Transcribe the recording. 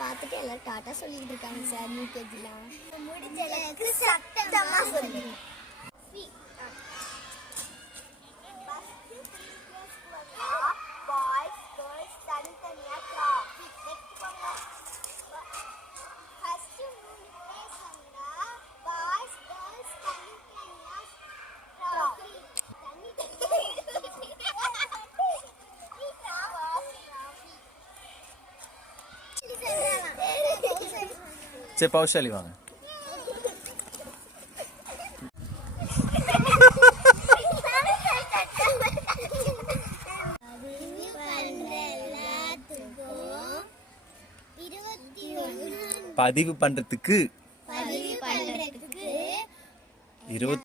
பார்த்துட்டு எல்லாரும் டாட்டா சொல்லிட்டு இருக்காங்க சார். யூகேஜிலாம் முடிஞ்ச அளவுக்கு சத்தமா சொல்லுங்க. சரி பௌஷாலி வாங்க. பதிவு பண்றதுக்கு